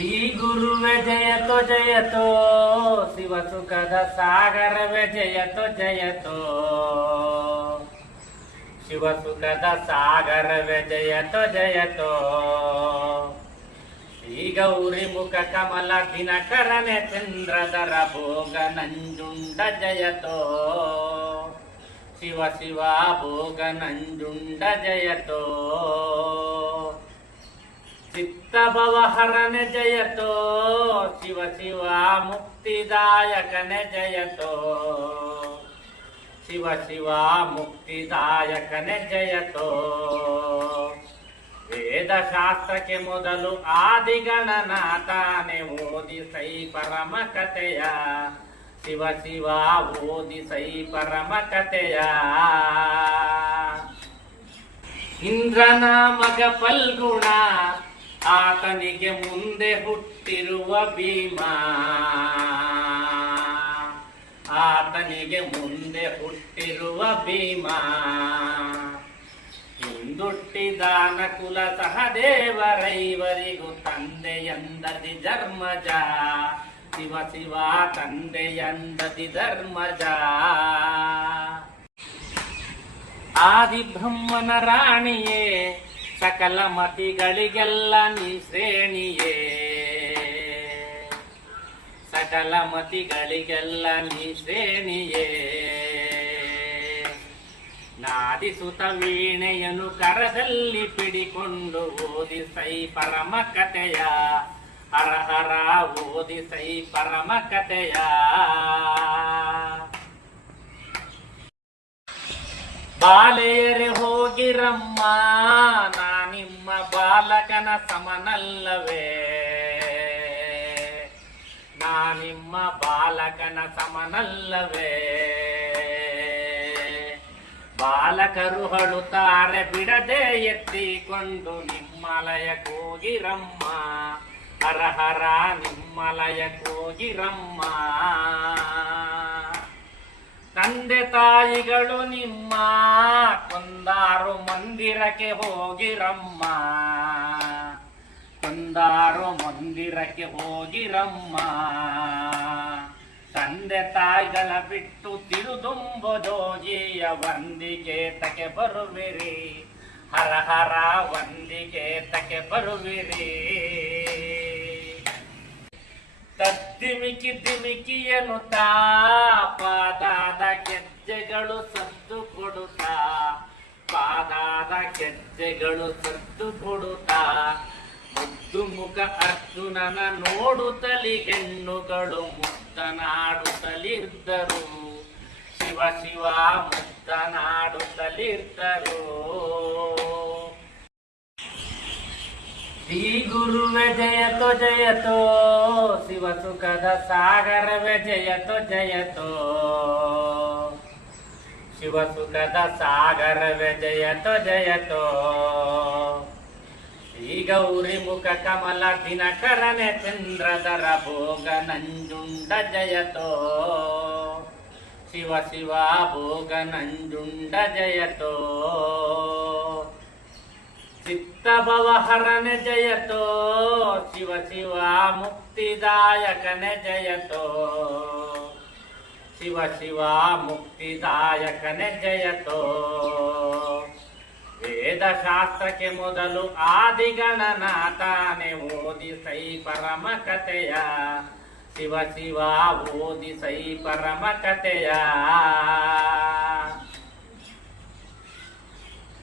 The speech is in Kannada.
శ్రీ గురు విజయతో జయతో శివ సుఖద సాగర విజయతో జయతో. శివ సుఖద సాగర విజయతో జయతో. శ్రీ గౌరి ముఖ కమల దినకరణ చంద్రధర భోగ నంజుండ జయతో. శివ శివ భోగ నంజుండ జయతో. ಚಿತ್ತಭವ ಹರನೆ ಜಯತೋ ಶಿವ ಶಿವ ಮುಕ್ತಿದಾಯಕನೆ ಜಯತೋ ಶಿವ ಶಿವ ಮುಕ್ತಿದಾಯಕನೆ ಜಯತೋ ವೇದ ಶಾಸ್ತ್ರಕ್ಕೆ ಮೊದಲು ಆದಿಗಣನಾಥಾನೆ ಓದಿ ಸೈ ಪರಮ ಕಥೆಯ ಶಿವ ಶಿವ ಓದಿ ಸೈ ಪರಮ ಕಥೆಯ ಇಂದ್ರನ ಮಗ ಫಲ್ಗುಣ ಆತನಿಗೆ ಮುಂದೆ ಹುಟ್ಟಿರುವ ಭೀಮ. ಆತನಿಗೆ ಮುಂದೆ ಹುಟ್ಟಿರುವ ಭೀಮ. ಹಿಂದುಟ್ಟಿದಾನ ಕುಲ ಸಹದೇವರೈವರಿಗೂ ತಂದೆಯಂದದಿ ಧರ್ಮಜ. ಶಿವ ಶಿವ ತಂದೆಯಂದದಿ ಧರ್ಮಜ. ಆದಿ ಬ್ರಹ್ಮನ ರಾಣಿಯೇ ಸಕಲ ಮತಿಗಳಿಗೆಲ್ಲ ನೀ ಶ್ರೇಣಿಯೇ. ಸಕಲ ಮತಿಗಳಿಗೆಲ್ಲ ನೀ ಶ್ರೇಣಿಯೇ. ನಾದಿಸುತ ವೀಣೆಯನ್ನು ಕರದಲ್ಲಿ ಪಿಡಿಕೊಂಡು ಓದಿ ಸೈ ಪರಮ ಕಥೆಯ. ಓದಿ ಸೈ ಪರಮ ಕಥೆಯ. ಬಾಲೆಯರೆ ಹೋಗಿರಮ್ಮ ಬಾಲಕನ ಸಮನಲ್ಲವೇ? ನಾ ನಿಮ್ಮ ಬಾಲಕನ ಸಮನಲ್ಲವೇ? ಬಾಲಕರು ಹಳುತ್ತಾರೆ ಬಿಡದೆ ಎತ್ತಿಕೊಂಡು ನಿಮ್ಮಲಯ ಕೋಗಿರಮ್ಮ ಹರ ಹರ ನಿಮ್ಮಲಯ ಹೋಗಿರಮ್ಮ. ತಂದೆ ತಾಯಿಗಳು ನಿಮ್ಮ ಕೊಂದಾರು ಮಂದಿರಕ್ಕೆ ಹೋಗಿರಮ್ಮ. ಕೊಂದಾರು ಮಂದಿರಕ್ಕೆ ಹೋಗಿರಮ್ಮ. ತಂದೆ ತಾಯಿಗಳ ಬಿಟ್ಟು ತಿರುದುಂಬು ಜೋಗಿಯ ವಂದಿಗೆ ತಕೆ ಬರುವಿರಿ. ಹರ ಹರ ವಂದಿಗೆ ತಕೆ ಬರುವಿರಿ. ತದ್ದಿಮಿಕಿ ದಿಮಿಕಿ ಎನ್ನುತ್ತಾ ಪಾದಾದ ಗೆಜ್ಜೆಗಳು ಸದ್ದು ಕೊಡುತ್ತ, ಪಾದಾದ ಗೆಜ್ಜೆಗಳು ಸದ್ದು ಕೊಡುತ್ತಾ ಮುದ್ದು ಮುಖ ಅರ್ಜುನನ ನೋಡುತ್ತಲಿ ಹೆಣ್ಣುಗಳು ಮುದ್ದನಾಡುತ್ತಲಿದ್ದರು ಶಿವ ಶಿವ ಮುದ್ದನಾಡುತ್ತಲಿದ್ದರು శ్రీ గురు జయతో జయతో శివ సుఖద సాగర జయతో జయతో. శివ సుఖద సాగర జయతో జయతో. శ్రీ గౌరి ముఖ కమల దినకరణ చంద్రధర భోగ నంజుండ జయతో. శివ శివ భోగ నంజుండ జయతో. ಚಿತ್ತಭವ ಹರನೆ ಜಯತೋ ಶಿವ ಶಿವ ಮುಕ್ತಿದಾಯಕನೆ ಜಯತೋ ಶಿವ ಶಿವ ಮುಕ್ತಿದಾಯಕನೆ ಜಯತೋ ವೇದ ಶಾಸ್ತ್ರಕ್ಕೆ ಮೊದಲು ಆದಿಗಣನಾಥಾನೆ ಓದಿ ಸೈ ಪರಮ ಕಥೆಯ ಶಿವ ಶಿವ ಓದಿ ಸೈ ಪರಮ ಕಥೆಯ